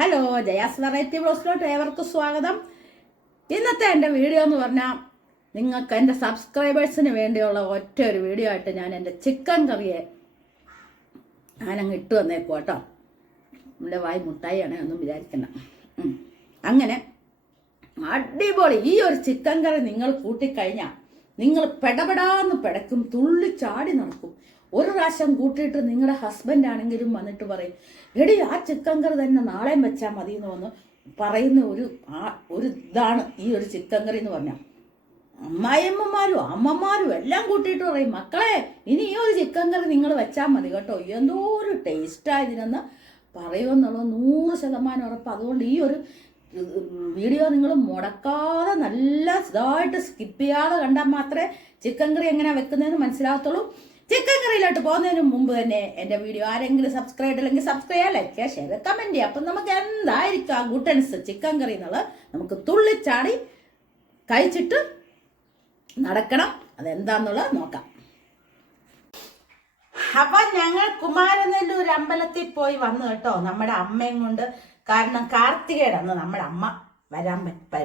Hello Jaya's variety ബ്ലോസിലോട്ട് ഏവർക്കും സ്വാഗതം. ഇന്നത്തെ എന്റെ വീഡിയോ എന്ന് പറഞ്ഞാൽ നിങ്ങൾക്ക് എന്റെ സബ്സ്ക്രൈബേഴ്സിന് വേണ്ടിയുള്ള ഒറ്റ ഒരു വീഡിയോ ആയിട്ട് ഞാൻ എന്റെ ചിക്കൻ കറിയെ ഞാനങ്ങ് ഇട്ട് വന്നേക്കും കേട്ടോ. നമ്മുടെ വായി മുട്ടായിയാണ് ഒന്നും വിചാരിക്കണ്ട. അങ്ങനെ അടിപൊളി ഈ ഒരു ചിക്കൻ കറി നിങ്ങൾ കൂട്ടിക്കഴിഞ്ഞാൽ നിങ്ങൾ പെടപെടാന്ന് പെടക്കും തുള്ളി ചാടി നടക്കും. ഒരു പ്രാവശ്യം കൂട്ടിയിട്ട് നിങ്ങളുടെ ഹസ്ബൻഡ് ആണെങ്കിലും വന്നിട്ട് പറയും എടി ആ ചിക്കൻ കറി തന്നെ നാളെ വെച്ചാൽ മതി എന്ന് വന്ന് പറയുന്ന ഒരു ആ ഒരു ഇതാണ് ഈ ഒരു ചിക്കൻ കറി എന്ന് പറഞ്ഞാൽ അമ്മായിയമ്മമാരും അമ്മമാരും എല്ലാം കൂട്ടിയിട്ട് പറയും മക്കളെ ഇനി ഈ ഒരു ചിക്കൻ കറി നിങ്ങൾ വെച്ചാൽ മതി കേട്ടോ. എന്തോ ഒരു ടേസ്റ്റാണ് ഇതിനെന്ന് പറയുമെന്നുള്ളത് നൂറ് ശതമാനം ഉറപ്പ്. അതുകൊണ്ട് ഈ ഒരു വീഡിയോ നിങ്ങൾ മുടക്കാതെ നല്ല ഇതായിട്ട് സ്കിപ്പ് ചെയ്യാതെ കണ്ടാൽ മാത്രമേ ചിക്കൻ കറി എങ്ങനെ വെക്കുന്നതെന്ന് മനസ്സിലാകത്തുള്ളൂ. ചിക്കൻ കറിയിലോട്ട് പോകുന്നതിന് മുമ്പ് തന്നെ എന്റെ വീഡിയോ ആരെങ്കിലും സബ്സ്ക്രൈബ് അല്ലെങ്കിൽ സബ്സ്ക്രൈബ് ലൈക്ക് ഷെയർ കമന്റ് ചെയ്യുക അപ്പം നമുക്ക് എന്തായിരിക്കും ആ ഗുട്ടൻസ് ചിക്കൻ കറി എന്നുള്ളത്? നമുക്ക് തുള്ളിച്ചാടി കഴിച്ചിട്ട് നടക്കണം. അതെന്താന്നുള്ളത് നോക്കാം. അപ്പൊ ഞങ്ങൾ കുമാരനെല്ലൂർ അമ്പലത്തിൽ പോയി വന്നു കേട്ടോ. നമ്മുടെ അമ്മയും കൊണ്ട്. കാരണം കാർത്തികയുടെ അന്ന് നമ്മുടെ അമ്മ വരാൻ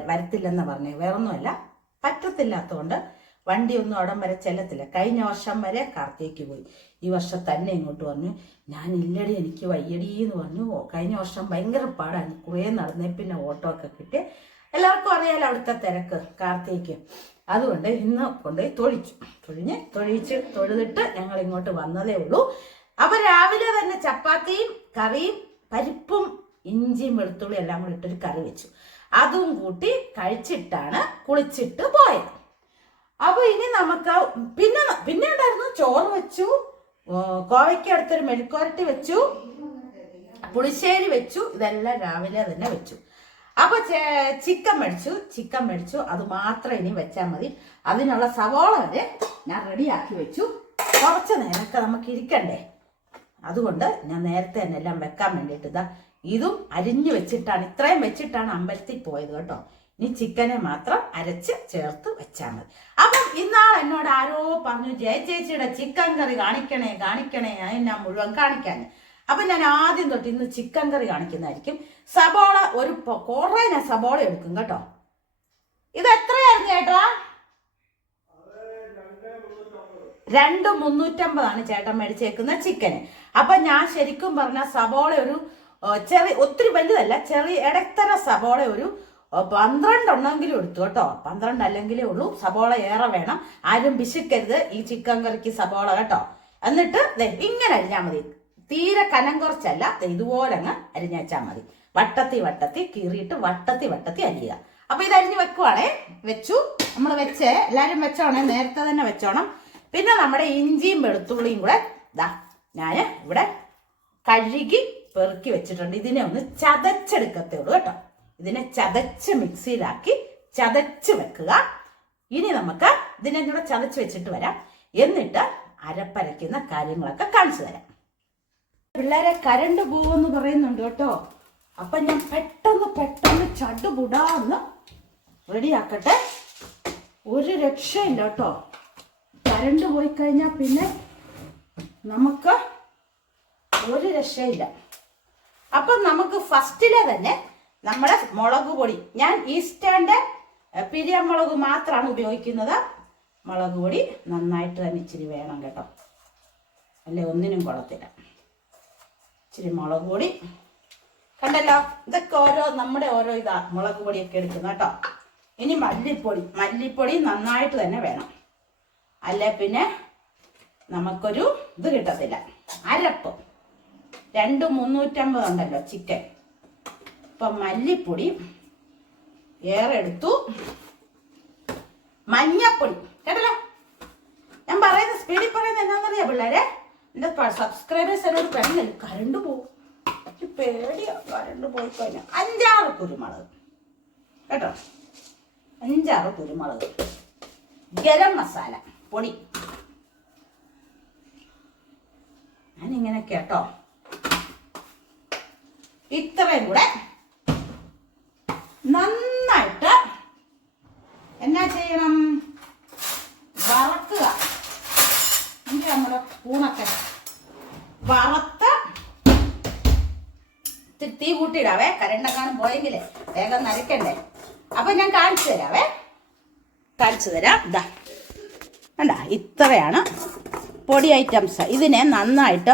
വരത്തില്ലെന്ന് പറഞ്ഞു. വേറൊന്നുമല്ല. പറ്റത്തില്ലാത്തതുകൊണ്ട് വണ്ടി ഒന്നും അവിടം വരെ ചെല്ലത്തില്ല. കഴിഞ്ഞ വർഷം വരെ കാർത്തിയേക്ക് പോയി. ഈ വർഷം തന്നെ ഇങ്ങോട്ട് പറഞ്ഞു ഞാൻ ഇല്ലടി എനിക്ക് വയ്യടി എന്ന് പറഞ്ഞു. കഴിഞ്ഞ വർഷം ഭയങ്കര പാടാണ് കുറേ നടന്നേ പിന്നെ ഓട്ടോ ഒക്കെ കിട്ടി. എല്ലാവർക്കും അറിയാലോ അവിടുത്തെ തിരക്ക് കാർത്തിയേക്ക് അതുകൊണ്ട് ഇന്ന് കൊണ്ടുപോയി തൊഴിച്ചു. തൊഴിഞ്ഞ് തൊഴിച്ച് തൊഴുതിട്ട് ഞങ്ങൾ ഇങ്ങോട്ട് വന്നതേ ഉള്ളൂ. അപ്പൊ രാവിലെ തന്നെ ചപ്പാത്തിയും കറിയും പരിപ്പും ഇഞ്ചിയും വെളുത്തുള്ളി എല്ലാം കൂടി ഇട്ടൊരു കറി വെച്ചു. അതും കൂട്ടി കഴിച്ചിട്ടാണ് കുളിച്ചിട്ട് പോയത്. അപ്പൊ ഇനി നമുക്ക് പിന്നെ പിന്നെ ഉണ്ടായിരുന്നു ചോറ് വെച്ചു കോവയ്ക്ക് അടുത്തൊരു മെഴുക്കോരട്ടി വെച്ചു പുളിശ്ശേരി വെച്ചു ഇതെല്ലാം രാവിലെ തന്നെ വെച്ചു. അപ്പൊ ചിക്കൻ മേടിച്ചു ചിക്കൻ മേടിച്ചു. അത് മാത്രം ഇനി വെച്ചാൽ മതി. അതിനുള്ള സവോള വരെ ഞാൻ റെഡിയാക്കി വെച്ചു. കുറച്ച് നേരമൊക്കെ നമുക്ക് ഇരിക്കണ്ടേ? അതുകൊണ്ട് ഞാൻ നേരത്തെ തന്നെ എല്ലാം വെക്കാൻ വേണ്ടിയിട്ട് ഇതാ ഇതും അരിഞ്ഞു വെച്ചിട്ടാണ്. ഇത്രയും വെച്ചിട്ടാണ് അമ്പലത്തിൽ പോയത് കേട്ടോ. ഇനി ചിക്കനെ മാത്രം അരച്ച് ചേർത്ത് വെച്ചാൽ മതി. ഇന്നാൾ എന്നോട് ആരോ പറഞ്ഞു ജയ ചേച്ചിയുടെ ചിക്കൻ കറി കാണിക്കണേ കാണിക്കണേ ഞാൻ മുഴുവൻ കാണിക്കാൻ? അപ്പൊ ഞാൻ ആദ്യം തൊട്ട് ഇന്ന് ചിക്കൻ കറി കാണിക്കുന്നതായിരിക്കും. സബോള ഒരു കുറെ ഞാൻ സബോള എടുക്കും കേട്ടോ. ഇത് എത്രയായിരുന്നു ചേട്ടാ? രണ്ട് മുന്നൂറ്റമ്പതാണ് ചേട്ടൻ മേടിച്ചേക്കുന്ന ചിക്കന് അപ്പൊ ഞാൻ ശരിക്കും പറഞ്ഞ സബോള ഒരു ചെറിയ ഒത്തിരി വലുതല്ല ചെറിയ ഇടത്തര സബോള ഒരു പന്ത്രണ്ടെണ്ണമെങ്കിലും എടുത്തു കേട്ടോ. പന്ത്രണ്ട് അല്ലെങ്കിലേ ഉള്ളൂ. സബോള ഏറെ വേണം. ആരും പിശുക്കരുത് ഈ ചിക്കൻ കറിക്ക് സബോള കേട്ടോ. എന്നിട്ട് ഇങ്ങനെ അരിഞ്ഞാൽ മതി. തീരെ കനം കുറച്ചല്ല. ഇതുപോലെ അങ്ങ് അരിഞ്ഞാച്ചാൽ മതി. വട്ടത്തി വട്ടത്തി കീറിയിട്ട് വട്ടത്തി വട്ടത്തി അരിയുക. അപ്പൊ ഇത് അരിഞ്ഞ് വെക്കുവാണേ. വെച്ചു. നമ്മൾ വെച്ചേ. എല്ലാരും വെച്ചോണേ. നേരത്തെ തന്നെ വെച്ചോണം. പിന്നെ നമ്മുടെ ഇഞ്ചിയും വെളുത്തുള്ളിയും കൂടെ ഇതാ ഞാൻ ഇവിടെ കഴുകി പെറുക്കി വെച്ചിട്ടുണ്ട്. ഇതിനെ ഒന്ന് ചതച്ചെടുക്കത്തേ ഉള്ളൂ കേട്ടോ. ഇതിനെ ചതച്ച് മിക്സിയിലാക്കി ചതച്ച് വെക്കുക. ഇനി നമുക്ക് ഇതിനെ കൂടെ ചതച്ച് വെച്ചിട്ട് വരാം. എന്നിട്ട് അരപ്പരയ്ക്കുന്ന കാര്യങ്ങളൊക്കെ കാണിച്ചു തരാം. പിള്ളേരെ കരണ്ട് പോവെന്ന് പറയുന്നുണ്ട് കേട്ടോ. അപ്പൊ ഞാൻ പെട്ടെന്ന് പെട്ടെന്ന് ചടുപുടാന്ന് റെഡിയാക്കട്ടെ. ഒരു രക്ഷയില്ല കേട്ടോ. കരണ്ട് പോയി കഴിഞ്ഞാൽ പിന്നെ നമുക്ക് ഒരു രക്ഷയില്ല. അപ്പം നമുക്ക് ഫസ്റ്റിലെ തന്നെ നമ്മുടെ മുളക് പൊടി. ഞാൻ ഈസ്റ്റേന്റെ പിരിയമുളക് മാത്രമാണ് ഉപയോഗിക്കുന്നത്. മുളക് പൊടി നന്നായിട്ട് തന്നെ ഇച്ചിരി വേണം കേട്ടോ. അല്ലെ ഒന്നിനും കൊള്ളത്തില്ല. ഇച്ചിരി മുളക് പൊടി. കണ്ടല്ലോ? ഇതൊക്കെ ഓരോ നമ്മുടെ ഓരോ ഇതാ മുളക് പൊടിയൊക്കെ എടുക്കുന്നു കേട്ടോ. ഇനി മല്ലിപ്പൊടി. മല്ലിപ്പൊടി നന്നായിട്ട് തന്നെ വേണം. അല്ലെ പിന്നെ നമുക്കൊരു ഇത് കിട്ടത്തില്ല. അരപ്പ്. രണ്ട് മുന്നൂറ്റമ്പത് ഉണ്ടല്ലോ ചിക്കൻ. ഇപ്പം മല്ലിപ്പൊടി ഏറെ എടുത്തു. മഞ്ഞപ്പൊടി. കേട്ടല്ലോ? ഞാൻ പറയുന്ന സ്പീഡിൽ പറയുന്നത് എന്താണെന്നറിയാം പിള്ളേരെ? എന്റെ സബ്സ്ക്രൈബേഴ്സ് എന്നോട് പെണ്ണില്ല കരണ്ട് പോകും. പേടിയാ കരണ്ട് പോയി കഴിഞ്ഞാൽ അഞ്ചാറ് കുരുമുളക്. കേട്ടോ? അഞ്ചാറ് കുരുമുളക്. ഗരം മസാല. പൊടി. ഞാനിങ്ങനെ കേട്ടോ. ഇത്രയും കൂടെ പോയെങ്കിലേ വേഗം നരക്കണ്ടേ അപ്പൊ ഞാൻ കാണിച്ചു തരാവേ. കാണിച്ചു തരാം. ഇതാ വേണ്ട ഇത്രയാണ് പൊടി ഐറ്റംസ്. ഇതിനെ നന്നായിട്ട്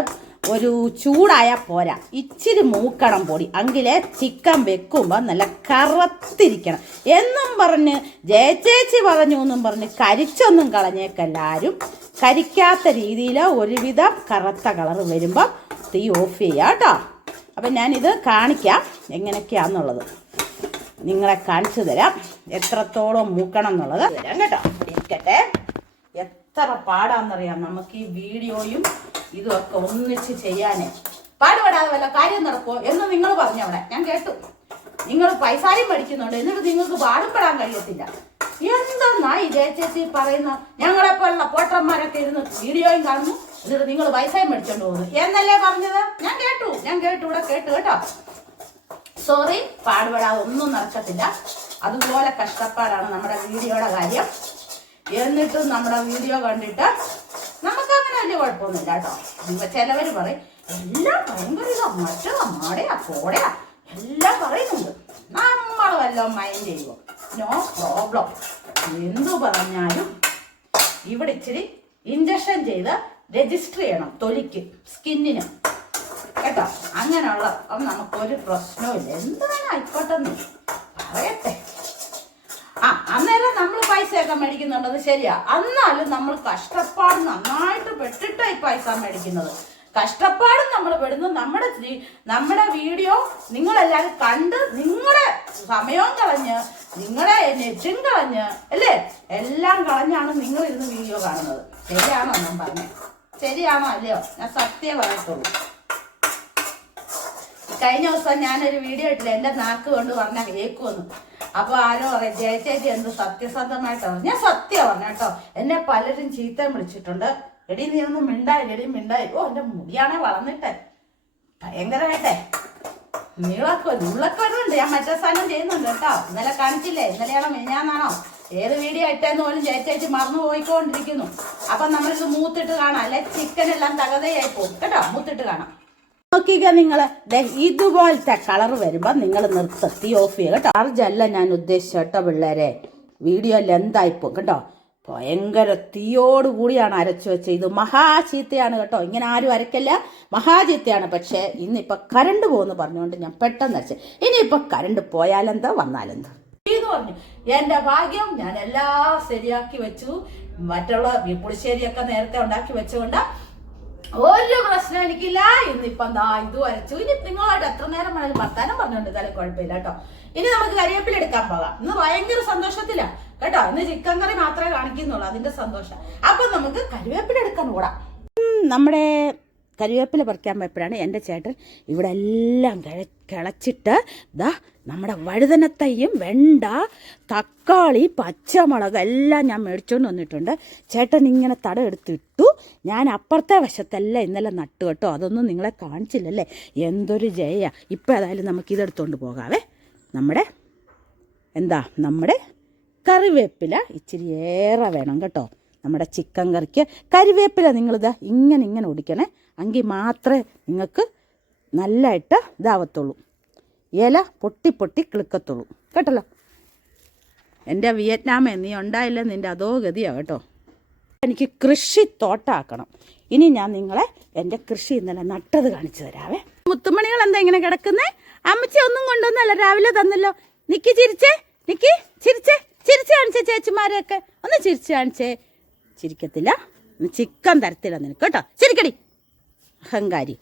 ഒരു ചൂടായ പോരാ. ഇച്ചിരി മൂക്കണം പൊടി. അങ്കിലെ ചിക്കൻ വെക്കുമ്പോൾ നല്ല കറുത്തിരിക്കണം. എന്നും പറഞ്ഞ് ജയച്ചേച്ചി പറഞ്ഞു എന്നും പറഞ്ഞ് കരിച്ചൊന്നും കളഞ്ഞേക്കെല്ലാവരും കരിക്കാത്ത രീതിയിൽ ഒരുവിധം കറുത്ത കളർ വരുമ്പോൾ തീ ഓഫ് ചെയ്യാം കേട്ടോ അപ്പം ഞാനിത് കാണിക്കാം. എങ്ങനെയൊക്കെയാണെന്നുള്ളത് നിങ്ങളെ കാണിച്ചു തരാം. എത്രത്തോളം മൂക്കണം എന്നുള്ളത് തരാം കേട്ടോ. ഇരിക്കട്ടെ. എത്ര പാടാന്നറിയാം നമുക്ക് ഈ വീഡിയോയും ഇതും ഒക്കെ ഒന്നിച്ച് ചെയ്യാനേ. പാടുപെടാതെ വല്ല കാര്യം നടക്കുമോ എന്ന് നിങ്ങൾ പറഞ്ഞു അവിടെ ഞാൻ കേട്ടു. നിങ്ങൾ പൈസാരി പഠിക്കുന്നുണ്ട് എന്നിട്ട് നിങ്ങൾക്ക് പാടുപെടാൻ കഴിയത്തില്ല. എന്താ ഈ ചേച്ചി പറയുന്ന ഞങ്ങളെ പോലുള്ള പോട്ടന്മാരൊക്കെ ഇരുന്ന് വീഡിയോയും കാണുന്നു. എന്നിട്ട് നിങ്ങൾ പൈസയും മേടിച്ചോണ്ട് പോകുന്നു. എന്നല്ലേ പറഞ്ഞത്? ഞാൻ കേട്ടു. ഞാൻ കേട്ടു. ഇവിടെ കേട്ടു കേട്ടോ. സോറി പാടുപെടാതെ ഒന്നും നടക്കത്തില്ല. അതുപോലെ കഷ്ടപ്പാടാണ് നമ്മുടെ വീഡിയോയുടെ കാര്യം. എന്നിട്ടും നമ്മുടെ വീഡിയോ കണ്ടിട്ട് നമുക്ക് അങ്ങനെ വലിയ കുഴപ്പമൊന്നുമില്ല കേട്ടോ. ചിലവര് പറയും എല്ലാം ഭയങ്കര ഇതാ മാടയാ കോടയാ. എല്ലാം പറയുന്നുണ്ട്. നമ്മൾ വല്ലതും മൈൻഡ് ചെയ്യുമോ നോ പ്രോബ്ലം എന്തു പറഞ്ഞാലും ഇവിടെ ഇച്ചിരി ഇഞ്ചക്ഷൻ ചെയ്ത് രജിസ്റ്റർ ചെയ്യണം തൊലിക്ക് സ്കിന്നിന് കേട്ടോ അങ്ങനെയുള്ള അപ്പം നമുക്കൊരു പ്രശ്നവുമില്ല. എന്താണ് ആയിക്കോട്ടെ എന്ന് പറയട്ടെ. ആ അന്നേരം നമ്മൾ പൈസയൊക്കെ മേടിക്കുന്നുണ്ടത് ശരിയാ. എന്നാലും നമ്മൾ കഷ്ടപ്പാട് നന്നായിട്ട് പെട്ടിട്ടായി പൈസ മേടിക്കുന്നത്. കഷ്ടപ്പാടും നമ്മൾ പെടുന്നു. നമ്മുടെ നമ്മുടെ വീഡിയോ നിങ്ങളെല്ലാവരും കണ്ട് നിങ്ങളുടെ സമയവും കളഞ്ഞ് നിങ്ങളെ നെറ്റും കളഞ്ഞ് അല്ലേ? എല്ലാം കളഞ്ഞാണ് നിങ്ങൾ ഇരുന്ന് വീഡിയോ കാണുന്നത്. ശരിയാണോ ഞാൻ പറഞ്ഞത് ശരിയാണോ അല്ലയോ? ഞാൻ സത്യം പറയത്തുള്ളൂ കഴിഞ്ഞ ദിവസം ഞാനൊരു വീഡിയോ ഇട്ടില്ല? എന്റെ നാക്ക് കൊണ്ട് പറഞ്ഞാൽ കേൾക്കുമെന്ന് അപ്പൊ ആരോ പറയാം ജയചേച്ചി എന്ത് സത്യസന്ധമായിട്ട് ഞാൻ സത്യം പറഞ്ഞു കേട്ടോ. എന്നെ പലരും ചീത്ത വിളിച്ചിട്ടുണ്ട്. എടി നീ ഒന്നും മിണ്ടായി എടി മിണ്ടായി. ഓ എന്റെ മുടിയാണെ വളർന്നിട്ടെ. ഭയങ്കരമായിട്ടെ. നീളക്കോ നീളൊക്കെ വരുന്നുണ്ട് ഞാൻ മറ്റേ സാധനം ചെയ്യുന്നുണ്ട് കേട്ടോ. ഇന്നലെ കാണിച്ചില്ലേ? ഇന്നലെയാണോ മെഞ്ഞാന്നാണോ ഏത് വീഡിയോ ഇട്ടെന്ന് പോലും ചേച്ചേച്ചി മറന്നു പോയിക്കൊണ്ടിരിക്കുന്നു. അപ്പൊ നമ്മളിത് മൂത്തിട്ട് കാണാം. അല്ലെ ചിക്കൻ എല്ലാം തകതയായി പോകും. കേട്ടോ മൂത്തിട്ട് കാണാം. നോക്കിക്ക നിങ്ങൾ ഇതുപോലത്തെ കളർ വരുമ്പോൾ നിങ്ങൾ നിർത്തി. ഓഫ് ചെയ്യുക കേട്ടോ. ചാർജ് അല്ല ഞാൻ ഉദ്ദേശിച്ച കേട്ടോ പിള്ളേരെ. വീഡിയോ എന്തായിപ്പോ കേട്ടോ. ഭയങ്കര തീയോട് കൂടിയാണ് അരച്ചു വെച്ചത്. ഇത് മഹാചീത്തയാണ് കേട്ടോ. ഇങ്ങനെ ആരും അരക്കല്ല മഹാചീത്തയാണ്. പക്ഷേ ഇന്നിപ്പോൾ കരണ്ട് പോകുന്നു പറഞ്ഞുകൊണ്ട് ഞാൻ പെട്ടെന്ന് അരച്ചു. ഇനിയിപ്പോൾ കരണ്ട് പോയാലെന്താ വന്നാലെന്താ? എന്ന് പറഞ്ഞു. എന്റെ ഭാഗ്യം ഞാൻ എല്ലാം ശരിയാക്കി വെച്ചു. മറ്റുള്ള പുളിശ്ശേരിയൊക്കെ നേരത്തെ ഉണ്ടാക്കി വെച്ചുകൊണ്ട് ഒരു പ്രശ്നം എനിക്കില്ല. ഇന്നിപ്പം ദാ ഇത് വരച്ചു. ഇനി നിങ്ങളായിട്ട് എത്ര നേരം വേണമെങ്കിലും വർത്താനം പറഞ്ഞുകൊണ്ട് ഇതായാലും കുഴപ്പമില്ല കേട്ടോ. ഇനി നമുക്ക് കരിവേപ്പില എടുക്കാൻ പോകാം. ഇന്ന് ഭയങ്കര സന്തോഷത്തിലാ. കേട്ടോ ഇന്ന് ചിക്കൻ കറി മാത്രമേ കാണിക്കുന്നുള്ളൂ. അതിന്റെ സന്തോഷം. അപ്പൊ നമുക്ക് കരിവേപ്പില എടുക്കാൻ ഓടാം. നമ്മുടെ കരിവേപ്പില പറിക്കാൻ പോയപ്പോഴാണ് എന്റെ ചേട്ടൻ ഇവിടെ എല്ലാം കിളച്ചിട്ട് ദാ നമ്മുടെ വഴുതനത്തയ്യും വെണ്ട തക്കാളി പച്ചമുളക് എല്ലാം ഞാൻ മേടിച്ചുകൊണ്ട് വന്നിട്ടുണ്ട്. ചേട്ടൻ ഇങ്ങനെ തട എടുത്തിട്ടു ഞാൻ അപ്പുറത്തെ വശത്തല്ല ഇന്നലെ നട്ടു കേട്ടോ. അതൊന്നും നിങ്ങളെ കാണിച്ചില്ലല്ലേ? എന്തൊരു ജയ ഇപ്പം ഏതായാലും നമുക്ക് ഇതെടുത്തുകൊണ്ട് പോകാവേ. നമ്മുടെ എന്താ നമ്മുടെ കറിവേപ്പില ഇച്ചിരി ഏറെ വേണം കേട്ടോ. നമ്മുടെ ചിക്കൻ കറിക്ക് കറിവേപ്പില നിങ്ങളിതാ ഇങ്ങനെ ഇങ്ങനെ ഒടിക്കണേ. എങ്കിൽ മാത്രമേ നിങ്ങൾക്ക് നല്ലതായിട്ട് ഇതാവത്തുള്ളൂ. ഇല പൊട്ടി പൊട്ടി കിളുക്കത്തുള്ളൂ. കേട്ടല്ലോ? എന്റെ വിയറ്റ്നാമേ നീ ഉണ്ടായില്ല നിന്റെ അതോ ഗതിയാണ് കേട്ടോ. എനിക്ക് കൃഷി തോട്ടാക്കണം. ഇനി ഞാൻ നിങ്ങളെ എന്റെ കൃഷി ഇന്നലെ നട്ടത് കാണിച്ചു തരാവേ. മുത്തുമണികൾ എന്താ ഇങ്ങനെ കിടക്കുന്നേ? അമ്മച്ചി ഒന്നും കൊണ്ടുവന്നല്ല രാവിലെ തന്നല്ലോ. നിക്ക് ചിരിച്ചേ നിക്ക് ചിരിച്ചേ ചിരിച്ചു കാണിച്ചേ ചേച്ചിമാരെയൊക്കെ. ഒന്ന് ചിരിച്ചു കാണിച്ചേ. ചിരിക്കത്തില്ല. ചിക്കൻ തരത്തില്ല നിനക്ക് കേട്ടോ. ചിരിക്കടി. അഹങ്കാരി.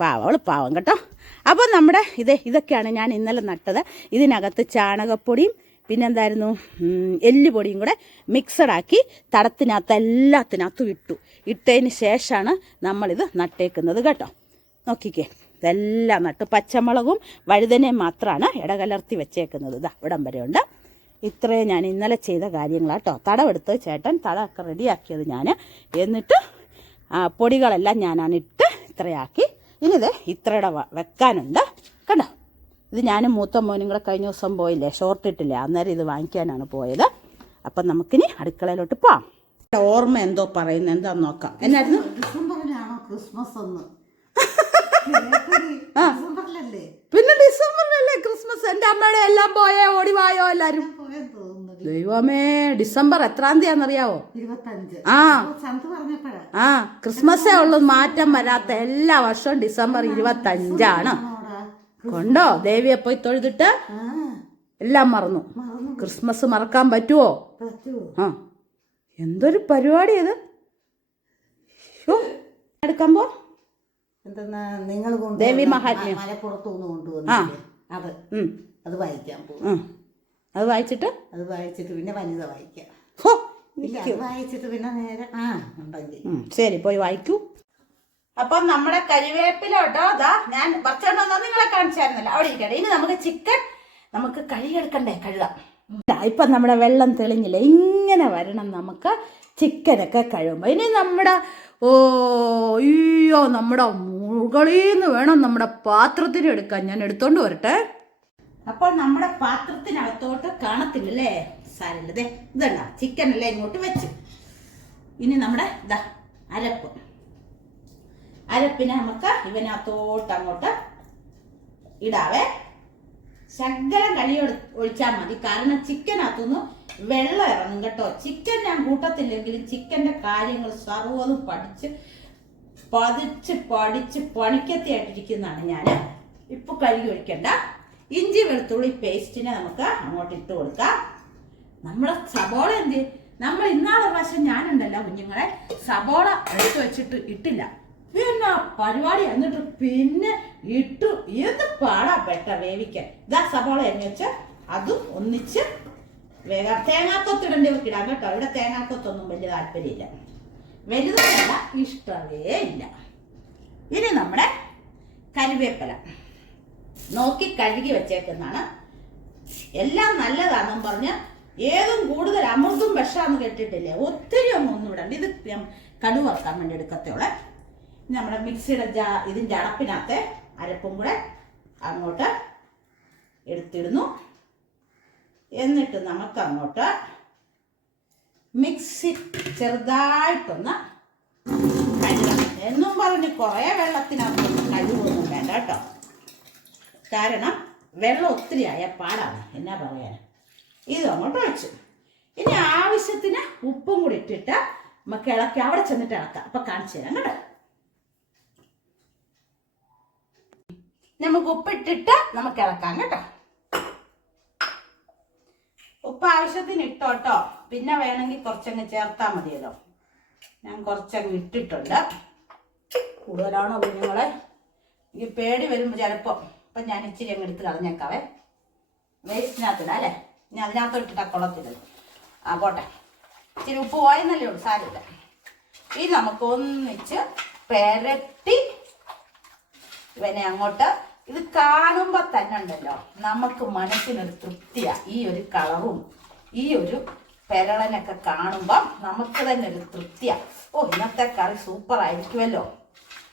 പാവ അവൾ പാവം കേട്ടോ. അപ്പോൾ നമ്മുടെ ഇത് ഇതൊക്കെയാണ് ഞാൻ ഇന്നലെ നട്ടത്. ഇതിനകത്ത് ചാണകപ്പൊടിയും പിന്നെന്തായിരുന്നു? എല്ലുപൊടിയും കൂടെ മിക്സഡാക്കി തടത്തിനകത്ത് എല്ലാത്തിനകത്തും ഇട്ടു. ഇട്ടതിന് ശേഷമാണ് നമ്മളിത് നട്ടേക്കുന്നത് കേട്ടോ. നോക്കിക്കേ ഇതെല്ലാം നട്ടു. പച്ചമുളകും വഴുതനയും മാത്രമാണ് ഇടകലർത്തി വെച്ചേക്കുന്നത്. ഇതാ ഇവിടം വരെ ഉണ്ട് ഇത്രയും ഞാൻ ഇന്നലെ ചെയ്ത കാര്യങ്ങളാട്ടോ തടവെടുത്ത് ചേട്ടൻ തടമൊക്കെ റെഡിയാക്കിയത് ഞാൻ എന്നിട്ട് പൊടികളെല്ലാം ഞാനാണ് ഇട്ട് ഇത്രയാക്കി ഇനി ഇത് വെക്കാനുണ്ട്. കണ്ടോ? ഇത് ഞാനും മൂത്ത മോനും കൂടെ കഴിഞ്ഞ ദിവസം പോയില്ലേ? ഷോർട്ട് ഇട്ടില്ലേ? അന്നേരം ഇത് വാങ്ങിക്കാനാണ് പോയത്. അപ്പം നമുക്കിനി അടുക്കളയിലോട്ട് പോവാം. ഓർമ്മ എന്തോ പറയുന്നത്? എന്താന്ന് നോക്കാം. എന്നായിരുന്നു? ഡിസംബറിലാണോ ക്രിസ്മസ് ഡിസംബറിലല്ലേ പിന്നെ ഡിസംബറിലല്ലേ ക്രിസ്മസ്? എന്റെ അമ്മയുടെ എല്ലാം പോയേ ഓടി വായോ എല്ലാരും. ദൈവമേ ഡിസംബർ എത്രാം തീയതിയാണെന്നറിയാവോ? ഇരുപത്തഞ്ച്. ആ. ആ ക്രിസ്മസേ ഉള്ളൂ മാറ്റം വരാത്ത എല്ലാ വർഷവും ഡിസംബർ ഇരുപത്തഞ്ചാണ്? കൊണ്ടോ? ദേവിയെ പോയി തൊഴുതിട്ട് എല്ലാം മറന്നു. ക്രിസ്മസ് മറക്കാൻ പറ്റുമോ ആ. എന്തൊരു പരിപാടി ഇത്? ശ്ശോ. എന്തെന്നാ നിങ്ങൾ ദേവി മഹാത്മ്യം. മലപ്പുറത്തു നിന്ന് കൊണ്ടുവന്നില്ലേ അത്. അത് വായിക്കാൻ പോകും അത് വായിച്ചിട്ട്? അത് വായിച്ചിട്ട് പിന്നെ വനിത വായിക്കാം. വായിച്ചിട്ട് പിന്നെ നേരെ ആ ഉണ്ടെങ്കിൽ ശരി പോയി വായിക്കൂ. അപ്പൊ നമ്മുടെ കരിവേപ്പില കേട്ടോ അതാ ഞാൻ ഭക്ഷണം തന്നെ നിങ്ങളെ കാണിച്ചായിരുന്നല്ലോ. അവിടെ ഇരിക്കട്ടെ. ഇനി നമുക്ക് ചിക്കൻ നമുക്ക് കഴുകിയെടുക്കണ്ടേ? കഴുകാം. ഇപ്പം ഇപ്പൊ നമ്മുടെ വെള്ളം തെളിഞ്ഞില്ല? ഇങ്ങനെ വരണം നമുക്ക്. ചിക്കനൊക്കെ കഴുകുമ്പോൾ ഇനി നമ്മുടെ ഓ അയ്യോ നമ്മുടെ മുകളിൽ നിന്ന് വേണം നമ്മുടെ പാത്രത്തിന് എടുക്കാൻ. ഞാൻ എടുത്തോണ്ട് വരട്ടെ. അപ്പോൾ നമ്മുടെ പാത്രത്തിനകത്തോട്ട് കാണത്തില്ലല്ലേ? സാരല്ലേ ഇതണ്ട? ചിക്കൻ അല്ലേ ഇങ്ങോട്ട് വെച്ച്. ഇനി നമ്മുടെ ഇതാ അരപ്പ്. അരപ്പിനെ നമുക്ക് ഇവനകത്തോട്ട് അങ്ങോട്ട് ഇടാവേ. ശകലം കളി ഒഴിച്ചാൽ മതി. കാരണം ചിക്കനകത്തുനിന്ന് വെള്ളം ഇറങ്ങും കേട്ടോ. ചിക്കൻ ഞാൻ കൂട്ടത്തില്ലെങ്കിലും ചിക്കന്റെ കാര്യങ്ങൾ സർവതും പഠിച്ച് പതിച്ച് പഠിച്ച് പണിക്കത്തിയായിട്ടിരിക്കുന്നതാണ് ഞാൻ ഇപ്പൊ കഴുകി ഒഴിക്കണ്ട. ഇഞ്ചി വെളുത്തുള്ളി പേസ്റ്റിനെ നമുക്ക് അങ്ങോട്ട് ഇട്ട് കൊടുക്കാം. നമ്മളെ സബോള എന്ത്? നമ്മൾ ഇന്നാളെ പ്രാവശ്യം ഞാനുണ്ടല്ലോ കുഞ്ഞുങ്ങളെ സബോള എടുത്ത് വെച്ചിട്ട് ഇട്ടില്ല. പിന്നെ പരിപാടി എന്നിട്ട് പിന്നെ ഇട്ടു. എന്ത് പാടാ പെട്ട വേവിക്കാൻ. ഇതാ സബോള എന്ന് വെച്ചാൽ അതും ഒന്നിച്ച് വേഗം തേങ്ങാക്കൊത്തിടേണ്ടി ഇടാം കേട്ടോ. ഇവിടെ തേങ്ങാക്കൊത്തൊന്നും വലിയ താല്പര്യമില്ല. വലുതല്ല ഇഷ്ടമേ ഇല്ല. ഇനി നമ്മുടെ കരിവേപ്പില നോക്കി കഴുകി വെച്ചേക്കുന്നതാണ്. എല്ലാം നല്ലതാണെന്നും പറഞ്ഞ് ഏതും കൂടുതൽ അമൃതും വിഷാന്ന് കേട്ടിട്ടില്ലേ? ഒത്തിരി ഒന്നും ഒന്നും ഇടണ്ട. ഇത് ഞാൻ കടുവ വേണ്ടി എടുക്കത്തോളെ നമ്മുടെ മിക്സിയുടെ ജാ ഇതിന്റെ അടപ്പിനകത്തെ അരപ്പും കൂടെ അങ്ങോട്ട് എടുത്തിടുന്നു. എന്നിട്ട് നമുക്ക് അങ്ങോട്ട് മിക്സി ചെറുതായിട്ടൊന്ന് എന്നും പറഞ്ഞ് കുറേ വെള്ളത്തിനകത്ത് കഴിവൊന്നും വേണ്ട കേട്ടോ. കാരണം വെള്ളം ഒത്തിരി ആയ പാടാണ്. എന്നാ പറയാൻ ഇത് അങ്ങോട്ട് ഒഴിച്ചു. ഇനി ആവശ്യത്തിന് ഉപ്പും കൂടി ഇട്ടിട്ട് നമുക്ക് ഇളക്കി അവിടെ ചെന്നിട്ട് ഇളക്കാം. അപ്പൊ കാണിച്ചു തരാം കേട്ടോ. നമുക്ക് ഉപ്പിട്ടിട്ട് നമുക്ക് ഇളക്കാം കേട്ടോ. ഉപ്പ് ആവശ്യത്തിന് ഇട്ടോ കേട്ടോ പിന്നെ വേണമെങ്കിൽ കുറച്ചങ്ങ് ചേർത്താൽ മതിയല്ലോ. ഞാൻ കുറച്ചങ്ങ് ഇട്ടിട്ടുണ്ട്. കൂടുതലാണോ കുഞ്ഞുങ്ങളെ? എനിക്ക് പേടി വരുമ്പോൾ ചിലപ്പോൾ ഇപ്പം ഞാൻ ഇച്ചിരി അങ്ങ് എടുത്ത് കളഞ്ഞേക്കാവേ. വേസ്റ്റിനകത്തിടാം അല്ലേ? ഞാൻ അതിനകത്ത് ഇട്ടിട്ടാ കുളത്തിടും. ആ പോട്ടെ. ഇച്ചിരി ഉപ്പ് പോയെന്നല്ലേ ഉള്ളൂ സാരമില്ല. ഇത് നമുക്ക് ഒന്നിച്ച് പെരട്ടി ഇവനെ അങ്ങോട്ട് ഇത് കാണുമ്പോൾ തന്നെ ഉണ്ടല്ലോ. നമുക്ക് മനസ്സിനൊരു തൃപ്തിയാണ് ഈ ഒരു കളറും ഈ ഒരു പെരളനൊക്കെ കാണുമ്പം നമുക്ക് തന്നെ ഒരു തൃപ്തിയാണ് ഓ ഇന്നത്തെ കറി സൂപ്പർ ആയിരിക്കുമല്ലോ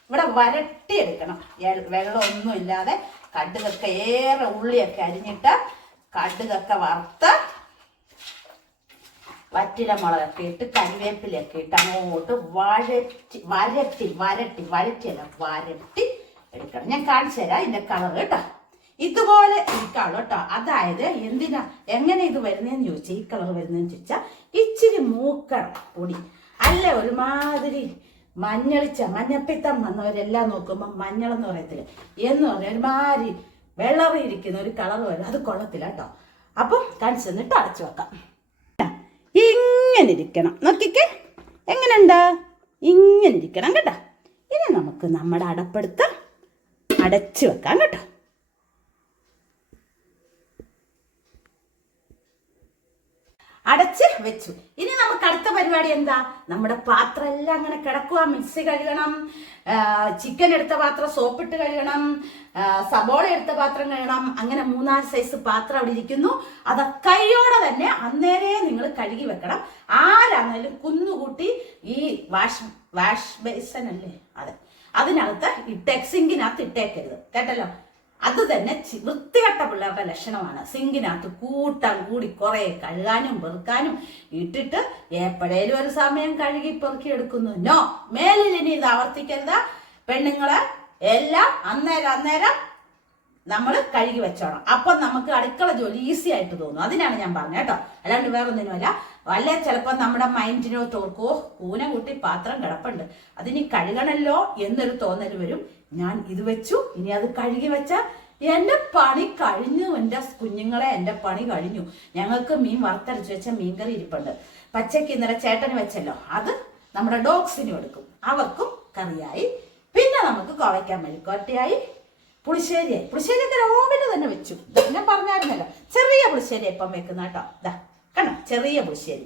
ഇവിടെ വരട്ടി എടുക്കണം. എ- വെള്ളമൊന്നും ഇല്ലാതെ കടുകൊക്കെ ഏറെ ഉള്ളിയൊക്കെ അരിഞ്ഞിട്ട് കടുകൊക്കെ വറുത്ത് വറ്റില മുളകൊക്കെ ഇട്ട് കരിവേപ്പിലൊക്കെ ഇട്ട് അങ്ങോട്ട് വഴറ്റി വരട്ടി വരട്ടി വഴറ്റിയല്ല വരട്ടി എടുക്കണം. ഞാൻ കാണിച്ചു തരാം ഇതിന്റെ കളർ കേട്ടോ. ഇതുപോലെ ഈ കളർ കേട്ടോ. അതായത് എന്തിനാ എങ്ങനെ ഇത് വരുന്നതെന്ന് ചോദിച്ചാൽ ഈ കളർ വരുന്നതെന്ന് ചോദിച്ചാൽ ഇച്ചിരി മൂക്കണം പൊടി. അല്ല ഒരുമാതിരി മഞ്ഞളിച്ച മഞ്ഞപ്പിത്തം വന്നവരെല്ലാം നോക്കുമ്പോൾ മഞ്ഞൾ എന്ന് പറയത്തില്ല? എന്ന് പറഞ്ഞാൽ ഒരുമാതിരി വെള്ളറിയിരിക്കുന്ന ഒരു കളർ വരും. അത് കൊള്ളത്തില്ല കേട്ടോ. അപ്പം കാണിച്ചു അടച്ചു വെക്കാം. ഇങ്ങനെ ഇരിക്കണം നോക്കിക്കേ. എങ്ങനെയുണ്ട്? ഇങ്ങനെ ഇരിക്കണം കേട്ടോ. ഇനി നമുക്ക് നമ്മുടെ അടപ്പെടുത്ത് അടച്ചു വെക്കാം കേട്ടോ. അടച്ച് വെച്ചു. ഇനി നമുക്ക് അടുത്ത പരിപാടി എന്താ? നമ്മുടെ പാത്രം എല്ലാം അങ്ങനെ കിടക്കുക മിക്സി കഴുകണം. ചിക്കൻ എടുത്ത പാത്രം സോപ്പിട്ട് കഴുകണം. സബോള എടുത്ത പാത്രം കഴുകണം. അങ്ങനെ മൂന്നാൽ സൈസ് പാത്രം അവിടെ ഇരിക്കുന്നു. അത് കൈയോടെ തന്നെ അന്നേരെ നിങ്ങൾ കഴുകി വെക്കണം. ആരാണെങ്കിലും കുന്നുകൂട്ടി ഈ വാഷ് വാഷ് ബേസൻ അല്ലേ? അതെ. അതിനകത്ത് ഇട്ടേക്ക് സിങ്കിനകത്ത് ഇട്ടേക്കരുത്. കേട്ടല്ലോ? അത് തന്നെ വൃത്തികെട്ട പിള്ളേരുടെ ലക്ഷണമാണ്. സിങ്കിനകത്ത് കൂട്ടം കൂടി കുറെ കഴുകാനും പെറുക്കാനും ഇട്ടിട്ട് എപ്പോഴേലും ഒരു സമയം കഴുകി പെറുക്കി എടുക്കുന്നു. നോ. മേലിൽ ഇനി ഇത് ആവർത്തിക്കരുത്. പെണ്ണുങ്ങളെ എല്ലാം അന്നേരം അന്നേരം നമ്മൾ കഴുകി വെച്ചോണം. അപ്പൊ നമുക്ക് അടുക്കള ജോലി ഈസി ആയിട്ട് തോന്നും. അതിനാണ് ഞാൻ പറഞ്ഞത് കേട്ടോ. അല്ലാണ്ട് വേറെ ഒന്നിനുമല്ല വല്ല ചിലപ്പോൾ നമ്മുടെ മൈൻഡിനോ തോർക്കോ കൂന കൂട്ടി പാത്രം കിടപ്പുണ്ട്. അതിനി കഴുകണല്ലോ എന്നൊരു തോന്നൽ വരും. ഞാൻ ഇത് വെച്ചു. ഇനി അത് കഴുകി വെച്ച എന്റെ പണി കഴിഞ്ഞു. എന്റെ കുഞ്ഞുങ്ങളെ എന്റെ പണി കഴിഞ്ഞു. ഞങ്ങൾക്ക് മീൻ വറുത്തരച്ച് വെച്ച മീൻകറി ഇരിപ്പുണ്ട്. പച്ചക്ക് ഇന്നലെ ചേട്ടന് വെച്ചല്ലോ. അത് നമ്മുടെ ഡോഗ്സിനും എടുക്കും. അവർക്കും കറിയായി. പിന്നെ നമുക്ക് കുഴയ്ക്കാൻ മെഴുക്കോട്ടയായി പുളിശ്ശേരിയായി. പുളിശ്ശേരിയൊക്കെ രാവിലെ തന്നെ വെച്ചു. ഞാൻ പറഞ്ഞായിരുന്നല്ലോ. ചെറിയ പുളിശ്ശേരി ഇപ്പം വെക്കുന്ന കേട്ടോ. ഇതാ കണ്ടോ? ചെറിയ പുളിശ്ശേരി.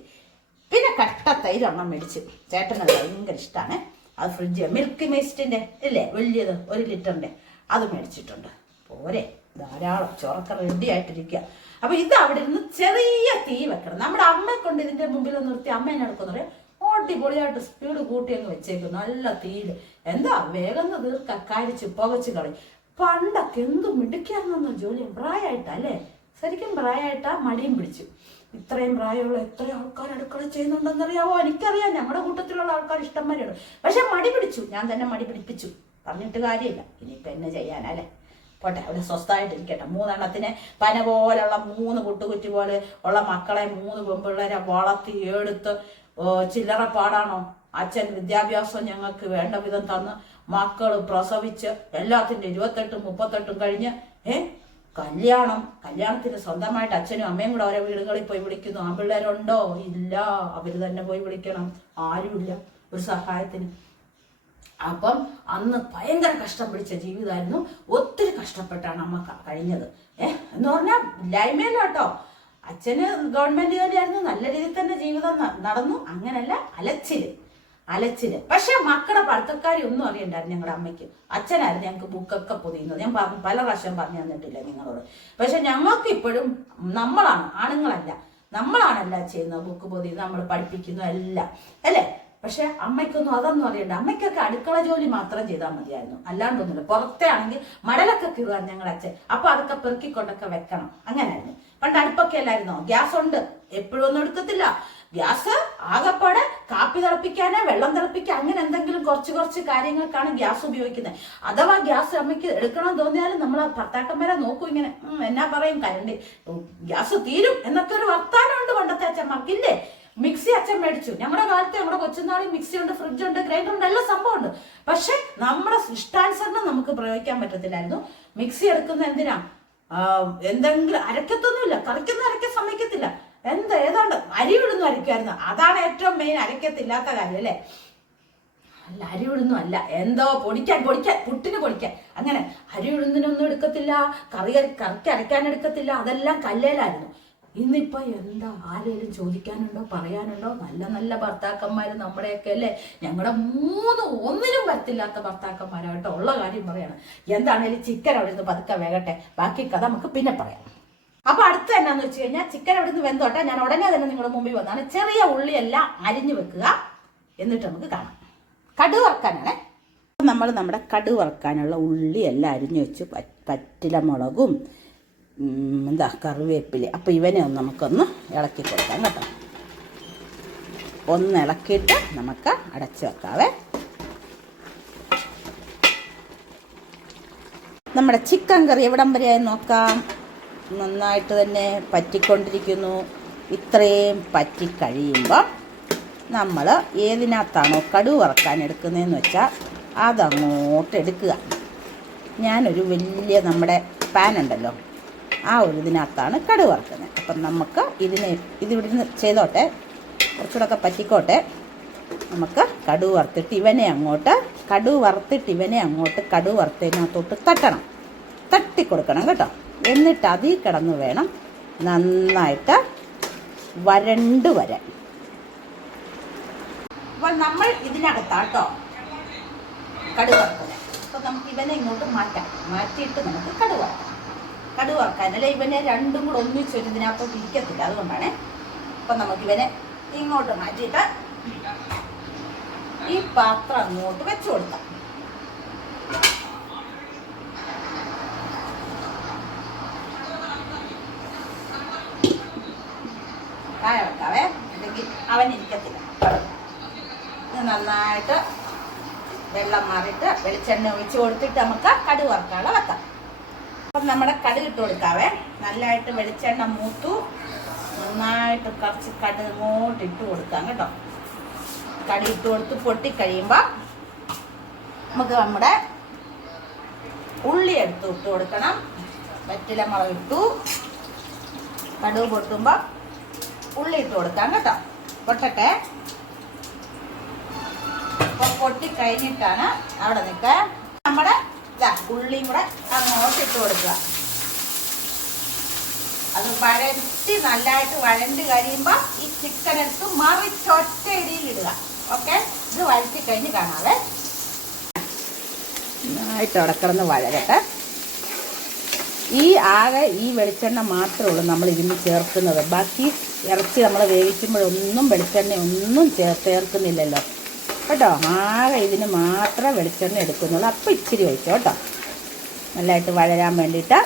പിന്നെ കട്ട തൈര് എണ്ണം മേടിച്ചു. ചേട്ടന് അത് ഭയങ്കര ഇഷ്ടമാണ് അത് ഫ്രിഡ്ജ് മിൽക്ക് മേസ്റ്റിന്റെ ഇല്ലേ? വലിയത് ഒരു ലിറ്ററിന്റെ. അത് മേടിച്ചിട്ടുണ്ട്. പോരെ. ധാരാളം. ചോറൊക്കെ റെഡി ആയിട്ടിരിക്കുക അപ്പൊ ഇത് അവിടെ ഇരുന്ന് ചെറിയ തീ വെക്കണം. നമ്മുടെ അമ്മയെ കൊണ്ട് ഇതിന്റെ മുമ്പിൽ നിർത്തി. അമ്മ എന്നെ എടുക്കുന്ന പറയാം സ്പീഡ് കൂട്ടി അങ്ങ് വെച്ചേക്കും നല്ല തീയിൽ എന്താ? വേഗം തീർക്ക കരിച്ച് പുകച്ച് കളി പണ്ടൊക്കെ എന്ത് മിടുക്കിയാണെന്നോ ജോലി പ്രായമായിട്ടാ അല്ലേ? ശരിക്കും പ്രായമായിട്ടാ മടിയും പിടിച്ചു. ഇത്രയും പ്രായമുള്ള എത്ര ആൾക്കാർ അടുക്കള ചെയ്യുന്നുണ്ടെന്നറിയാവോ? എനിക്കറിയാം. ഞങ്ങളുടെ കൂട്ടത്തിലുള്ള ആൾക്കാർ ഇഷ്ടം ഇഷ്ടംമാരുണ്ട് പക്ഷെ മടി പിടിച്ചു. ഞാൻ തന്നെ മടി പിടിപ്പിച്ചു. പറഞ്ഞിട്ട് കാര്യമില്ല. ഇനിയിപ്പോൾ എന്നെ ചെയ്യാനല്ലേ പോട്ടെ അവിടെ സ്വസ്ഥമായിട്ടിരിക്കട്ടെ മൂന്നെണ്ണത്തിന് പന പോലുള്ള മൂന്ന് കുട്ടുകുറ്റി പോലെ ഉള്ള മക്കളെ മൂന്ന് പെമ്പിള്ളേരെ വളർത്തി എടുത്ത് ചില്ലറ പാടാണോ? അച്ഛൻ വിദ്യാഭ്യാസം ഞങ്ങൾക്ക് വേണ്ട വിധം തന്ന് മക്കൾ പ്രസവിച്ച് എല്ലാത്തിന്റെ ഇരുപത്തെട്ടും മുപ്പത്തെട്ടും കഴിഞ്ഞ് ഏ? കല്യാണം കല്യാണത്തിന് സ്വന്തമായിട്ട് അച്ഛനും അമ്മയും കൂടെ ഓരോ വീടുകളിൽ പോയി വിളിക്കുന്നു. ആ പിള്ളേരുണ്ടോ ഇല്ല. അവർ തന്നെ പോയി വിളിക്കണം. ആരുമില്ല ഒരു സഹായത്തിന്. അപ്പം അന്ന് ഭയങ്കര കഷ്ടം പിടിച്ച ജീവിതമായിരുന്നു. ഒത്തിരി കഷ്ടപ്പെട്ടാണ് അമ്മ കഴിഞ്ഞത്. ഏഹ് എന്ന് പറഞ്ഞാൽ ഇല്ലായ്മയല്ല കേട്ടോ അച്ഛന് ഗവൺമെന്റ് ജോലിയായിരുന്നു. നല്ല രീതിയിൽ തന്നെ ജീവിതം നടന്നു. അങ്ങനല്ല അലച്ചിൽ. അലച്ചിൽ പക്ഷെ മക്കളുടെ പഠിത്തക്കാരി ഒന്നും അറിയണ്ടായിരുന്നു ഞങ്ങളുടെ അമ്മയ്ക്ക്. അച്ഛനായിരുന്നു ഞങ്ങൾക്ക് ബുക്കൊക്കെ പൊതിയുന്നത്. ഞാൻ പല പ്രാവശ്യം പറഞ്ഞു തന്നിട്ടില്ല നിങ്ങളോട്. പക്ഷെ ഞങ്ങൾക്ക് ഇപ്പോഴും നമ്മളാണ് ആണുങ്ങളല്ല. നമ്മളാണല്ല ചെയ്യുന്നത് ബുക്ക് പൊതിയുന്നത് നമ്മൾ പഠിപ്പിക്കുന്നു എല്ലാം. അല്ലേ? പക്ഷെ അമ്മയ്ക്കൊന്നും അതൊന്നും അറിയണ്ട. അമ്മയ്ക്കൊക്കെ അടുക്കള ജോലി മാത്രം ചെയ്താൽ മതിയായിരുന്നു. അല്ലാണ്ടൊന്നുമില്ല. പുറത്തെ ആണെങ്കിൽ മടലൊക്കെ കീറുക ഞങ്ങളുടെ അച്ഛൻ. അപ്പൊ അതൊക്കെ പെറുക്കിക്കൊണ്ടൊക്കെ വെക്കണം. അങ്ങനെയായിരുന്നു. പണ്ട് അടുപ്പൊക്കെ അല്ലായിരുന്നോ? ഗ്യാസ് ഉണ്ട്. എപ്പോഴും ഒന്നും എടുക്കത്തില്ല. ഗ്യാസ് ആകപ്പാടെ കാപ്പി തിളപ്പിക്കാനോ വെള്ളം തിളപ്പിക്കാൻ അങ്ങനെ എന്തെങ്കിലും കുറച്ച് കുറച്ച് കാര്യങ്ങൾക്കാണ് ഗ്യാസ് ഉപയോഗിക്കുന്നത്. അഥവാ ഗ്യാസ് അമ്മയ്ക്ക് എടുക്കണം തോന്നിയാലും നമ്മൾ ഭർത്താക്കന്മാരെ നോക്കും ഇങ്ങനെ എന്നാ പറയും? കരണ്ട്. ഗ്യാസ് തീരും. എന്നൊക്കെ ഒരു വർത്താനമുണ്ട് പണ്ടത്തെ അച്ഛന്മാർക്കില്ലേ? മിക്സി അച്ഛൻ മേടിച്ചു. ഞങ്ങളുടെ കാലത്ത് നമ്മുടെ കൊച്ചുനാളിൽ മിക്സി ഉണ്ട് ഫ്രിഡ്ജ് ഉണ്ട് ഗ്രൈൻഡർ ഉണ്ട് എല്ലാ സംഭവമുണ്ട് പക്ഷെ നമ്മുടെ ഇഷ്ടാനുസരണം നമുക്ക് പ്രയോഗിക്കാൻ പറ്റത്തില്ലായിരുന്നു. മിക്സി എടുക്കുന്ന എന്തിനാ? എന്തെങ്കിലും അരക്കത്തൊന്നുമില്ല. കറിക്കൊന്നും അരക്കാൻ സമ്മതിക്കത്തില്ല എന്താ ഏതാണ്ട് അരി വിടുന്നു അരയ്ക്കുമായിരുന്നു അതാണ് ഏറ്റവും മെയിൻ അരക്കത്തില്ലാത്ത കാര്യം അല്ലേ? അല്ല അരി വിടുന്നു അല്ല. എന്തോ പൊടിക്കാൻ പൊടിക്കാൻ പുട്ടിന് പൊടിക്കാൻ. അങ്ങനെ അരി ഉഴുന്നിനൊന്നും എടുക്കത്തില്ല കറി കറിക്ക് അരയ്ക്കാൻ എടുക്കത്തില്ല അതെല്ലാം കല്ലേലായിരുന്നു. ഇന്നിപ്പോ എന്താ ആരെങ്കിലും ചോദിക്കാനുണ്ടോ പറയാനുണ്ടോ? നല്ല നല്ല ഭർത്താക്കന്മാർ നമ്മുടെയൊക്കെ അല്ലേ? ഞങ്ങളുടെ മൂന്ന് ഒന്നിനും വരത്തില്ലാത്ത ഭർത്താക്കന്മാരായിട്ട് ഉള്ള കാര്യം പറയാണ്. എന്താണേലും ചിക്കൻ അവിടെ നിന്ന് പതുക്കെ വേകട്ടെ. ബാക്കി കഥ നമുക്ക് പിന്നെ പറയാം. അപ്പൊ അടുത്ത് എന്നാന്ന് വെച്ച് കഴിഞ്ഞാൽ ചിക്കൻ അവിടെ നിന്ന് വെന്തോട്ടെ. ഞാൻ ഉടനെ തന്നെ നിങ്ങളുടെ മുമ്പിൽ വന്നാണ്. ചെറിയ ഉള്ളിയെല്ലാം അരിഞ്ഞു വെക്കുക. എന്നിട്ട് നമുക്ക് കാണാം. കടു വറുക്കാനാണേ. നമ്മൾ നമ്മുടെ കടു ഉള്ളിയെല്ലാം അരിഞ്ഞു വെച്ചു പറ്റില മുളകും എന്താ കറിവേപ്പില. അപ്പോൾ ഇവനെ ഒന്ന് നമുക്കൊന്ന് ഇളക്കി കൊടുക്കാം കേട്ടോ. ഒന്ന് ഇളക്കിയിട്ട് നമുക്ക് അടച്ചു വെക്കാവേ. നമ്മുടെ ചിക്കൻ കറി എവിടം വരെയായി നോക്കാം. നന്നായിട്ട് തന്നെ പറ്റിക്കൊണ്ടിരിക്കുന്നു. ഇത്രയും പറ്റി കഴിയുമ്പോൾ നമ്മൾ ഏതിനകത്താണോ കടുവ് വറക്കാൻ എടുക്കുന്നതെന്ന് വെച്ചാൽ അതങ്ങോട്ട് എടുക്കുക. ഞാനൊരു വലിയ നമ്മുടെ പാൻ ഉണ്ടല്ലോ ആ ഒരു ഇതിനകത്താണ് കടുവ് വറക്കുന്നത്. അപ്പം നമുക്ക് ഇതിനെ ഇതിവിടുന്ന് ചെയ്തോട്ടെ കുറച്ചുകൂടെ പറ്റിക്കോട്ടെ. നമുക്ക് കടുവ് വറുത്തിട്ട് ഇവനെ അങ്ങോട്ട് കടുവ് വറുത്തിട്ട് ഇവനെ അങ്ങോട്ട് കടുവ് വറുത്തതിനകത്തോട്ട് തട്ടണം. തട്ടി കൊടുക്കണം കേട്ടോ. എന്നിട്ട് അതിൽ കിടന്ന് വേണം നന്നായിട്ട് വരണ്ട് വരാൻ. അപ്പം നമ്മൾ ഇതിനകത്താട്ടോ കടുവ അപ്പം നമുക്ക് ഇവനെ ഇങ്ങോട്ട് മാറ്റാം. മാറ്റിയിട്ട് നമുക്ക് കടുവ വറക്കാം അല്ലെ? ഇവനെ രണ്ടും കൂടെ ഒന്നിച്ച് ഒരു ഇതിനകത്തോട്ട് ഇരിക്കത്തില്ല അതുകൊണ്ടാണ് അപ്പം നമുക്ക് ഇവനെ ഇങ്ങോട്ട് മാറ്റിയിട്ട് ഈ പാത്രം അങ്ങോട്ട് വെച്ചു കൊടുക്കാം കായ വെക്കാവേ ഇരിക്കത്തില്ല ഇത് നന്നായിട്ട് വെള്ളം മാറിയിട്ട് വെളിച്ചെണ്ണ ഒഴിച്ച് കൊടുത്തിട്ട് നമുക്ക് കടുക് വറുക്കാനുള്ള വെക്കാം അപ്പം നമ്മുടെ കടുക് ഇട്ട് കൊടുക്കാവേ. നല്ലതായിട്ട് വെളിച്ചെണ്ണ മൂത്തു. നന്നായിട്ട് കുറച്ച് കടുക് ഇങ്ങോട്ട് ഇട്ട് കൊടുക്കാം കേട്ടോ. കടുക് ഇട്ട് കൊടുത്ത് പൊട്ടിക്കഴിയുമ്പോൾ നമുക്ക് നമ്മുടെ ഉള്ളി എടുത്ത് ഇട്ട് കൊടുക്കണം. വെറ്റില മുളക് ഇട്ടു. കടുക് പൊട്ടുമ്പോൾ ഉള്ളി ഇട്ട് കൊടുക്കാം കേട്ടോ. പൊട്ടട്ടെ പൊട്ടി കഴിഞ്ഞിട്ടാണ് അവിടെ നിൽക്കുക നമ്മുടെ ഉള്ളിയും കൂടെ അങ്ങോട്ട് ഇട്ട് കൊടുക്കുക. അത് വഴറ്റി നല്ലതായിട്ട് വഴണ്ട് കഴിയുമ്പോൾ ഈ ചിക്കൻ എടുത്ത് മറിച്ചൊറ്റ ഇടിയിൽ ഇടുക. ഓക്കെ ഇത് വഴറ്റി കഴിഞ്ഞ് കാണാവേ. നന്നായിട്ട് അവിടെ കിടന്ന് വഴകട്ടെ. ഈ ആകെ ഈ വെളിച്ചെണ്ണ മാത്രമേ ഉള്ളൂ നമ്മൾ ഇതിന് ചേർക്കുന്നത്. ബാക്കി ഇറച്ചി നമ്മൾ വേവിക്കുമ്പോഴൊന്നും വെളിച്ചെണ്ണ ഒന്നും ചേർ ചേർക്കുന്നില്ലല്ലോ. കേട്ടോ? ആകെ ഇതിന് മാത്രമേ വെളിച്ചെണ്ണ എടുക്കുന്നുള്ളൂ. അപ്പം ഇച്ചിരി ഒഴിച്ചോ കേട്ടോ. നല്ലതായിട്ട് വഴരാൻ വേണ്ടിയിട്ട്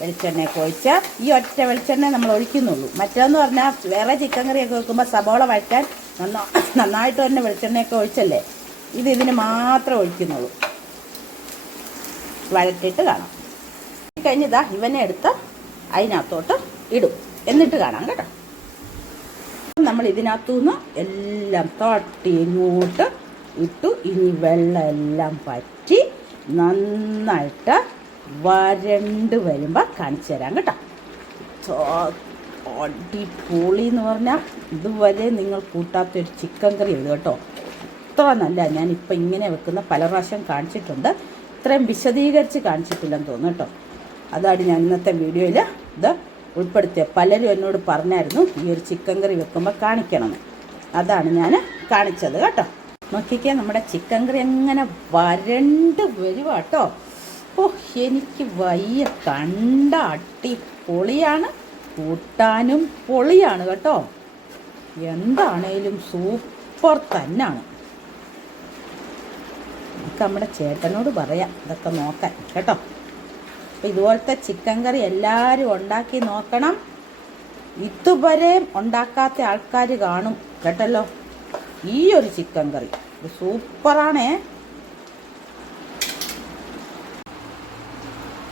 വെളിച്ചെണ്ണയൊക്കെ ഒഴിച്ച് ഈ ഒറ്റ വെളിച്ചെണ്ണ നമ്മൾ ഒഴിക്കുന്നുള്ളൂ. മറ്റേന്ന് പറഞ്ഞാൽ വേറെ ചിക്കൻ കറിയൊക്കെ വെക്കുമ്പോൾ സബോള വഴറ്റാൻ നന്നാ നന്നായിട്ട് തന്നെ വെളിച്ചെണ്ണയൊക്കെ ഒഴിച്ചല്ലേ? ഇത് ഇതിന് മാത്രം ഒഴിക്കുന്നുള്ളൂ. വഴറ്റിയിട്ട് കാണാം. കഴിഞ്ഞിതാ ഇവനെ എടുത്ത് അതിനകത്തോട്ട് ഇടും. എന്നിട്ട് കാണാം കേട്ടോ. നമ്മൾ ഇതിനകത്തുനിന്ന് എല്ലാം തട്ടി ഇങ്ങോട്ട് ഇട്ടു. ഇനി വെള്ളം എല്ലാം പറ്റി നന്നായിട്ട് വരണ്ട് വരുമ്പോൾ കാണിച്ചു തരാം കേട്ടോ. അടിപൊളി എന്ന് പറഞ്ഞാൽ ഇതുവരെ നിങ്ങൾ കൂട്ടാത്തൊരു ചിക്കൻ കറി ഇത് കേട്ടോ. അത്ര നല്ല ഞാനിപ്പോൾ ഇങ്ങനെ വെക്കുന്ന പല പ്രാവശ്യം കാണിച്ചിട്ടുണ്ട്. ഇത്രയും വിശദീകരിച്ച് കാണിച്ചിട്ടില്ലെന്ന് തോന്നുന്നു കേട്ടോ. അതാണ് ഞാൻ ഇന്നത്തെ വീഡിയോയിൽ ഇത് ഉൾപ്പെടുത്തിയത് പലരും എന്നോട് പറഞ്ഞായിരുന്നു ഈ ഒരു ചിക്കൻ കറി വെക്കുമ്പോൾ കാണിക്കണമെന്ന് അതാണ് ഞാൻ കാണിച്ചത് കേട്ടോ. നോക്കിക്കേ നമ്മുടെ ചിക്കൻ കറി എങ്ങനെ വരണ്ട് വരുക കേട്ടോ. ഓ എനിക്ക് വയ്യ കണ്ട അട്ടി പൊളിയാണ് കൂട്ടാനും പൊളിയാണ് കേട്ടോ. എന്താണേലും സൂപ്പർ തന്നാണ്. നമുക്ക് നമ്മുടെ ചേട്ടനോട് പറയാം ഇതൊക്കെ നോക്കാൻ കേട്ടോ. അപ്പം ഇതുപോലത്തെ ചിക്കൻ കറി എല്ലാവരും ഉണ്ടാക്കി നോക്കണം. ഇതുവരെ ഉണ്ടാക്കാത്ത ആൾക്കാർ കാണും കേട്ടല്ലോ? ഈ ഒരു ചിക്കൻ കറി. ഇത് സൂപ്പറാണേ.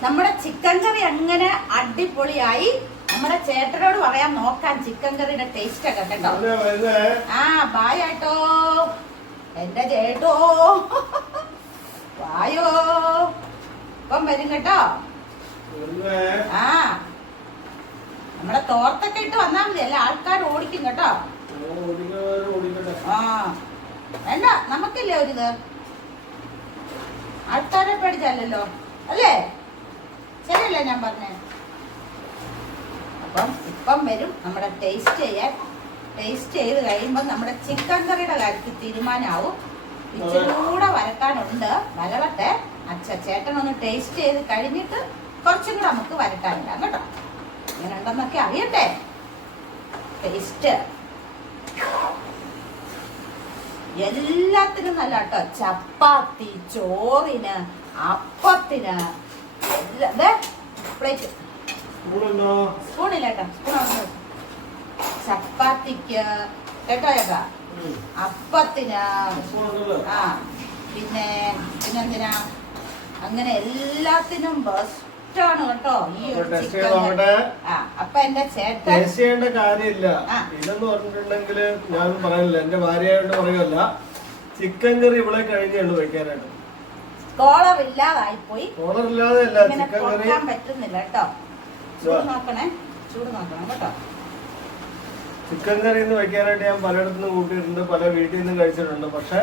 നമ്മുടെ ചിക്കൻ കറി അങ്ങനെ അടിപൊളിയായി. നമ്മുടെ ചേട്ടനോട് പറയാൻ നോക്കാൻ ചിക്കൻ കറിയുടെ ടേസ്റ്റ് ഒക്കെ കേട്ടോ. ആ ബായ് ആട്ടോ. എന്റെ ചേട്ടോ. വായോ. ഇപ്പം വരും കേട്ടോ. ആ. നമ്മളെ തോർത്തൊക്കെ ഇട്ട് വന്നാ മതി. അല്ല ആൾക്കാർ ഓടിക്കും കേട്ടോ. ആ. വേണ്ട നമുക്കില്ലേ ഒരിത് ആൾക്കാരെ പേടിച്ചല്ലോ അല്ലേ? ശരിയല്ലേ ഞാൻ പറഞ്ഞേ? അപ്പം ഇപ്പം വരും നമ്മുടെ ടേസ്റ്റ് ചെയ്യാൻ. ടേസ്റ്റ് ചെയ്ത് കഴിയുമ്പോൾ നമ്മുടെ ചിക്കൻ കറിയുടെ കാര്യത്തിൽ തീരുമാനമാവും. ഇച്ചിരി കൂടെ വരക്കാനുണ്ട്. വരവട്ടെ. അച്ഛ ചേട്ടനൊന്ന് ടേസ്റ്റ് ചെയ്ത് കഴിഞ്ഞിട്ട് കുറച്ചും കൂടെ നമുക്ക് വരട്ടാനില്ല കേട്ടോ. ഇങ്ങനെ ഉണ്ടെന്നൊക്കെ അറിയട്ടെ. ടേസ്റ്റ് എല്ലാത്തിനും നല്ല കേട്ടോ. ചപ്പാത്തി ചോറിന് അപ്പത്തിന് പ്ലേറ്റ് സ്പൂണില്ല കേട്ടോ. സ്പൂൺ. ചപ്പാത്തിക്ക് കേട്ടോ ചേട്ടാ അപ്പത്തിന്. ആ. പിന്നെ പിന്നെന്തിനാ? അങ്ങനെ എല്ലാത്തിനും ബെസ്റ്റാണ് കേട്ടോ ഈ ഒരു ചിക്കൻ നോക്കട്ടെ. ആ അപ്പൊ എന്റെ ചേട്ടൻ ടേസ്റ്റ് ചെയ്യേണ്ട കാര്യമില്ല. ആ. ഇതെന്ന് പറഞ്ഞിട്ടുണ്ടെങ്കിൽ ഞാൻ പറയുന്നില്ല. എന്റെ ഭാര്യയായിട്ട് പറയുമല്ല ചിക്കൻ കറി ഇവിടെ കഴിഞ്ഞേ ഉള്ളൂ വെക്കാനായിട്ട് കോളർ ഇല്ലാതായി പോയി അല്ല ഇങ്ങനെ ചിക്കൻ കറി കൊടുക്കാൻ പറ്റുന്നില്ല കേട്ടോ. ചൂട് നോക്കണേ. ചൂട് നോക്കണം കേട്ടോ. ചിക്കൻ കറി വെക്കാനായിട്ട് ഞാൻ പലയിടത്തുനിന്ന് കൂട്ടിയിട്ടുണ്ട്. പല വീട്ടിൽ നിന്നും കഴിച്ചിട്ടുണ്ട്. പക്ഷെ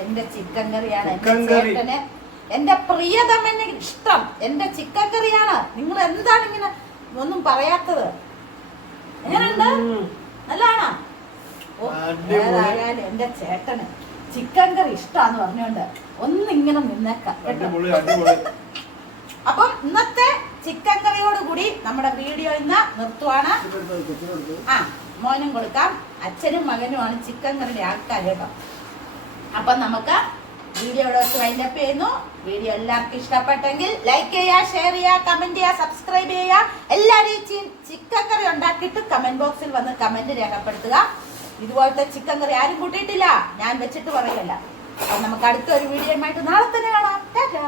എന്റെ ചിക്കൻ കറിയാണ് എന്റെ ചിക്കൻ കറി. ചേട്ടന് എന്റെ പ്രിയതമന് ഇഷ്ടം. എന്റെ ചിക്കൻ കറിയാണ് നിങ്ങൾ എന്താണ് ഇങ്ങനെ ഒന്നും പറയാത്തത്? എങ്ങനെയുണ്ട്. നല്ലതാണോ. ഏതായാലും എന്റെ ചേട്ടന് ചിക്കൻ കറി ഇഷ്ടാന്ന് പറഞ്ഞോണ്ട് ഒന്നിങ്ങനെ നിന്നേക്കാം അപ്പം ഇന്നത്തെ ചിക്കൻ കറിയോട് കൂടി നമ്മുടെ വീഡിയോ ഇന്ന് നിർത്തുവാണ്. ആ മോനും കൊടുക്കാം. അച്ഛനും മകനുമാണ് ചിക്കൻ കറിയുടെ ആൾക്കാർ കേട്ടോ. അപ്പം നമുക്ക് വീഡിയോ ഇവിടെ വൈൻഡപ്പ് ചെയ്യുന്നു. വീഡിയോ എല്ലാവർക്കും ഇഷ്ടപ്പെട്ടെങ്കിൽ ലൈക്ക് ചെയ്യുക ഷെയർ ചെയ്യുക കമന്റ് ചെയ്യുക സബ്സ്ക്രൈബ് ചെയ്യുക. രീതിയും ചിക്കൻ കറി ഉണ്ടാക്കിയിട്ട് കമന്റ് ബോക്സിൽ വന്ന് കമന്റ് രേഖപ്പെടുത്തുക. ഇതുപോലത്തെ ചിക്കൻ കറി ആരും കൂട്ടിയിട്ടില്ല. ഞാൻ വെച്ചിട്ട് പറയല്ല. നമുക്ക് അടുത്ത ഒരു വീഡിയോ ആയിട്ട് നാളെ തന്നെ കാണാം. ടാറ്റാ.